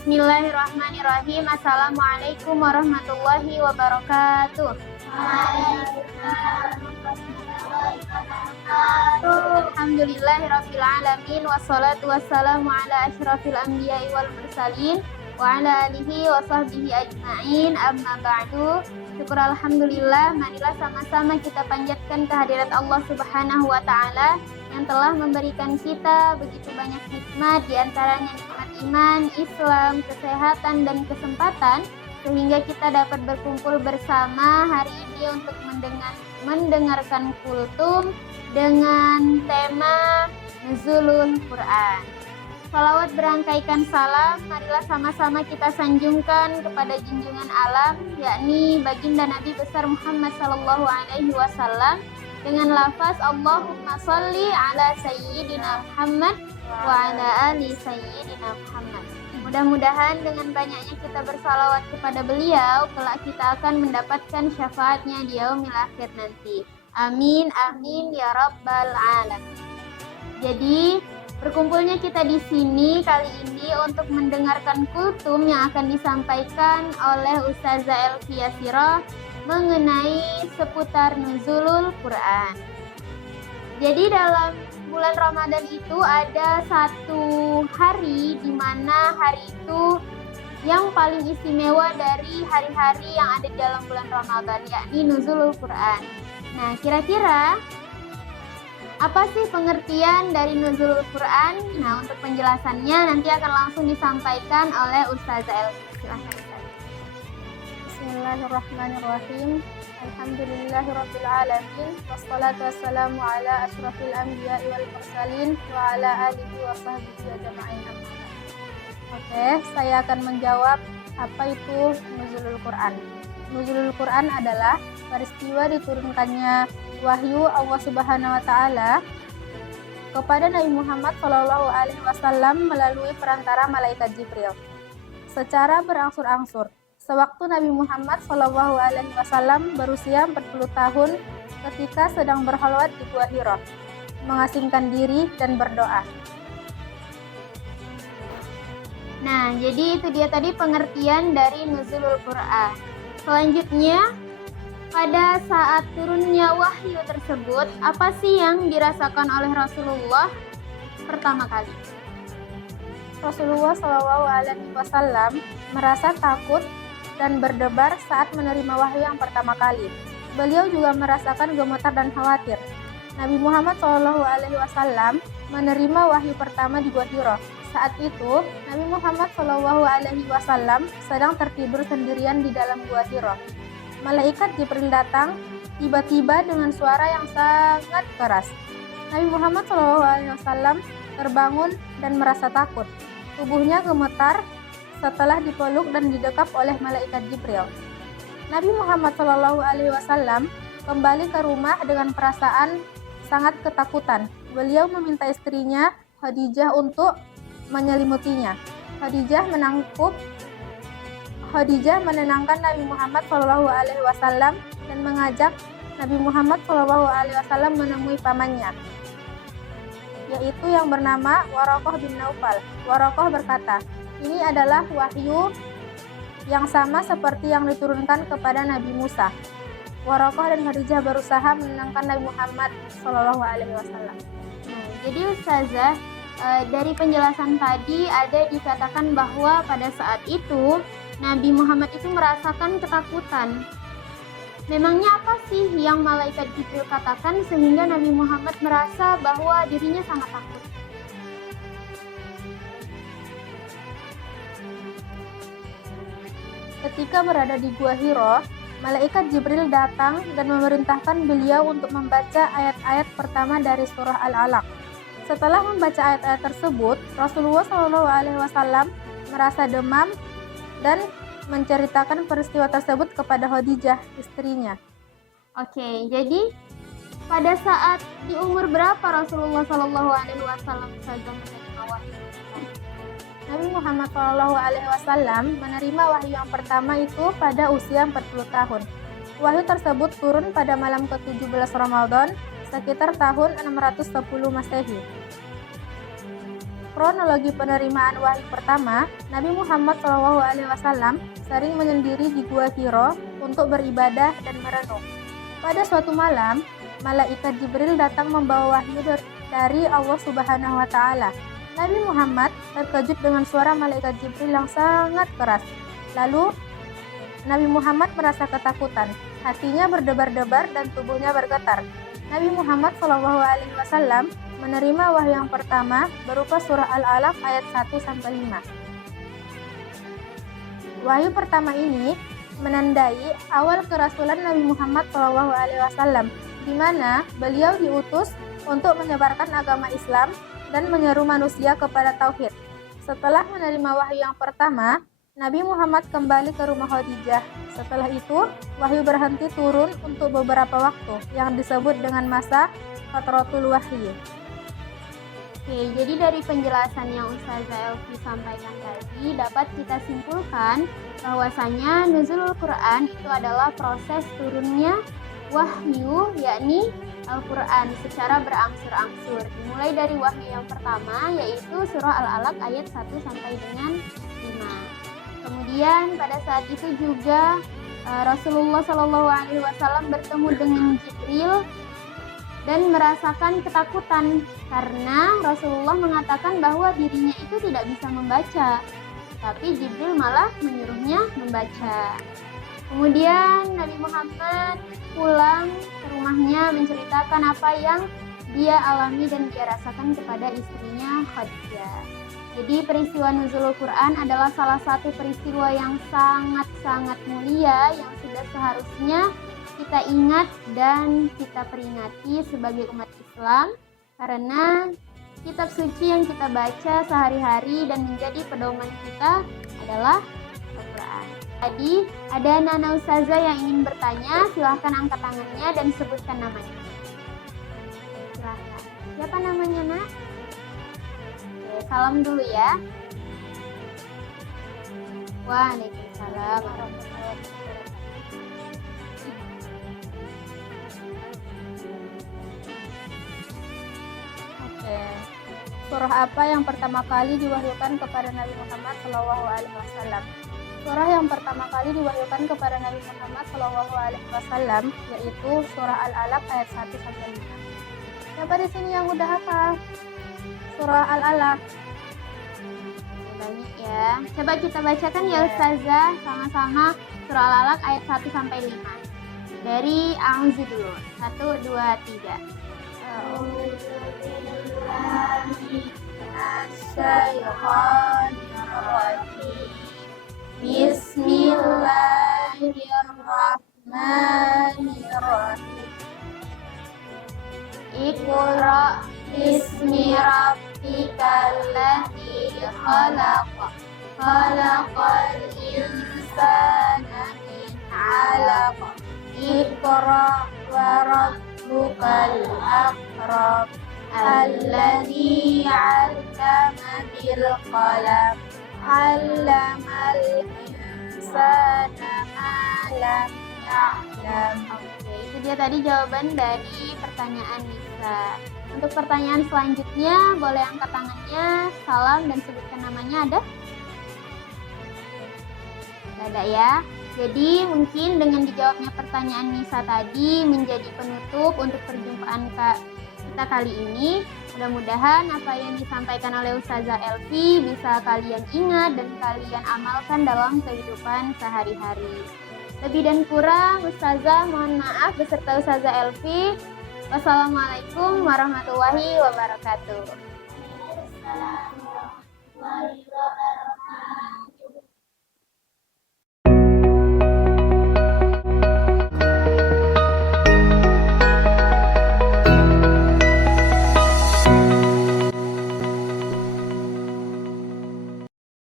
Bismillahirrahmanirrahim. Assalamualaikum warahmatullahi wabarakatuh. Alhamdulillahirabbil alamin wassalatu wassalamu ala asyrafil anbiya'i wal mursalin wa ala alihi wa sahbihi ajma'in. Amma ba'du. Syukur alhamdulillah, marilah sama-sama kita panjatkan kehadirat Allah Subhanahu wa taala yang telah memberikan kita begitu banyak nikmat, di antaranya nikmat iman, Islam, kesehatan dan kesempatan, sehingga kita dapat berkumpul bersama hari ini untuk mendengarkan kultum dengan tema Nuzulul Quran. Salawat berangkaikan salam, marilah sama-sama kita sanjungkan kepada junjungan alam, yakni baginda Nabi besar Muhammad sallallahu alaihi wasallam dengan lafaz Allahumma sholli ala sayyidina Muhammad wa ala ali sayyidina Muhammad. Mudah-mudahan dengan banyaknya kita bersalawat kepada beliau, kelak kita akan mendapatkan syafaatnya di yaumil akhir nanti. Amin, amin ya rabbal alamin. Jadi berkumpulnya kita di sini kali ini untuk mendengarkan kultum yang akan disampaikan oleh Ustazah Elvia Sirah mengenai seputar Nuzulul Quran. Jadi dalam bulan Ramadan itu ada satu hari di mana hari itu yang paling istimewa dari hari-hari yang ada di dalam bulan Ramadan, yakni Nuzulul Quran. Nah, kira-kira apa sih pengertian dari Nuzulul Quran? Nah, untuk penjelasannya nanti akan langsung disampaikan oleh Ustazah Elvi. Silahkan Ustazah. Bismillahirrahmanirrahim. Alhamdulillahirabbil alamin. Wassalatu wassalamu ala asyrafil anbiya'i wal mursalin wa ala alihi wa sahbihi ajma'in. Oke, saya akan menjawab apa itu Nuzulul Quran. Nuzulul Quran adalah peristiwa diturunkannya wahyu Allah Subhanahu wa taala kepada Nabi Muhammad Shallallahu alaihi wasallam melalui perantara malaikat Jibril secara berangsur-angsur. Sewaktu Nabi Muhammad Shallallahu alaihi wasallam berusia 40 tahun ketika sedang berkhalwat di Gua Hira, mengasingkan diri dan berdoa. Nah, jadi itu dia tadi pengertian dari Nuzulul Quran. Selanjutnya, pada saat turunnya wahyu tersebut, apa sih yang dirasakan oleh Rasulullah pertama kali? Rasulullah Shallallahu alaihi wasallam merasa takut dan berdebar saat menerima wahyu yang pertama kali. Beliau juga merasakan gemetar dan khawatir. Nabi Muhammad Shallallahu alaihi wasallam menerima wahyu pertama di Gua Hira. Saat itu, Nabi Muhammad Shallallahu alaihi wasallam sedang tertidur sendirian di dalam Gua Hira. Malaikat Jibril datang tiba-tiba dengan suara yang sangat keras. Nabi Muhammad SAW terbangun dan merasa takut. Tubuhnya gemetar setelah dipeluk dan didekap oleh malaikat Jibril. Nabi Muhammad SAW kembali ke rumah dengan perasaan sangat ketakutan. Beliau meminta istrinya Khadijah untuk menyelimutinya. Khadijah menenangkan Nabi Muhammad SAW dan mengajak Nabi Muhammad SAW menemui pamannya, yaitu yang bernama Waraqah bin Naufal. Waraqah berkata, ini adalah wahyu yang sama seperti yang diturunkan kepada Nabi Musa. Waraqah dan Khadijah berusaha menenangkan Nabi Muhammad SAW. Jadi Ustazah, dari penjelasan tadi ada dikatakan bahwa pada saat itu Nabi Muhammad itu merasakan ketakutan. Memangnya apa sih yang malaikat Jibril katakan sehingga Nabi Muhammad merasa bahwa dirinya sangat takut? Ketika berada di Gua Hira, malaikat Jibril datang dan memerintahkan beliau untuk membaca ayat-ayat pertama dari surah Al-Alaq. Setelah membaca ayat-ayat tersebut, Rasulullah SAW merasa demam dan menceritakan peristiwa tersebut kepada Khadijah, istrinya. Oke, jadi pada saat di umur berapa Rasulullah SAW saja menerima wahyu? Nabi Muhammad SAW menerima wahyu yang pertama itu pada usia 40 tahun. Wahyu tersebut turun pada malam ke-17 Ramadan sekitar tahun 610 Masehi. kronologi penerimaan wahyu pertama, Nabi Muhammad SAW sering menyendiri di Gua Hiro untuk beribadah dan merenung. Pada suatu malam, malaikat Jibril datang membawa wahyu dari Allah Subhanahu wa Ta'ala. Nabi Muhammad terkejut dengan suara malaikat Jibril yang sangat keras. Lalu Nabi Muhammad merasa ketakutan, hatinya berdebar-debar dan tubuhnya bergetar. Nabi Muhammad SAW menerima wahyu yang pertama berupa surah Al-Alaq ayat 1-5. Wahyu pertama ini menandai awal kerasulan Nabi Muhammad SAW, di mana beliau diutus untuk menyebarkan agama Islam dan menyeru manusia kepada tauhid. Setelah menerima wahyu yang pertama, Nabi Muhammad kembali ke rumah Khadijah. Setelah itu, wahyu berhenti turun untuk beberapa waktu yang disebut dengan masa Fatratul Wahyi. Oke, jadi dari penjelasan yang Ustazah Elfi sampaikan tadi dapat kita simpulkan bahwasanya nuzulul Quran itu adalah proses turunnya wahyu, yakni Al-Quran secara berangsur-angsur. Dimulai dari wahyu yang pertama yaitu surah Al-Alaq ayat 1 sampai dengan 5. Kemudian pada saat itu juga Rasulullah SAW bertemu dengan Jibril dan merasakan ketakutan karena Rasulullah mengatakan bahwa dirinya itu tidak bisa membaca, tapi Jibril malah menyuruhnya membaca. Kemudian Nabi Muhammad pulang ke rumahnya menceritakan apa yang dia alami dan dia rasakan kepada istrinya Khadijah. Jadi peristiwa nuzulul Quran adalah salah satu peristiwa yang sangat-sangat mulia yang sudah seharusnya kita ingat dan kita peringati sebagai umat Islam, karena kitab suci yang kita baca sehari-hari dan menjadi pedoman kita adalah Al-Quran. Tadi ada Nana Ustazah yang ingin bertanya, silahkan angkat tangannya dan sebutkan namanya. Silahkan. Siapa namanya, Nak? Oke, salam dulu ya. Waalaikumsalam warahmatullahi wabarakatuh. Oke. Surah apa yang pertama kali diwahyukan kepada Nabi Muhammad SAW? Surah yang pertama kali diwahyukan kepada Nabi Muhammad SAW yaitu surah Al-Alaq ayat 1-5. Siapa di sini yang udah hafal surah Al-Alaq? Banyak ya. Coba kita bacakan ya Ustazah sama-sama surah Al-Alaq ayat 1-5. Dari A'udzu dulu. 1, 2, 3. Bismillahirrahmanirrahim. Iqra bismi rabbikal ladzi khalaq. Khalaqal insana min 'alaq. Iqra wa rabbukal akram. Alladzi 'allama bil qalam. 'Allamal insana ma lam ya'lam. Oke, itu dia tadi jawaban dari pertanyaan Nisa. Untuk pertanyaan selanjutnya, boleh angkat tangannya, salam dan sebutkan namanya. Ada? Tidak ada ya. Jadi mungkin dengan dijawabnya pertanyaan Nisa tadi menjadi penutup untuk perjumpaan kita kali ini. Mudah-mudahan apa yang disampaikan oleh Ustazah Elfi bisa kalian ingat dan kalian amalkan dalam kehidupan sehari-hari. Lebih dan kurang, Ustazah mohon maaf beserta Ustazah Elfi. Wassalamualaikum warahmatullahi wabarakatuh.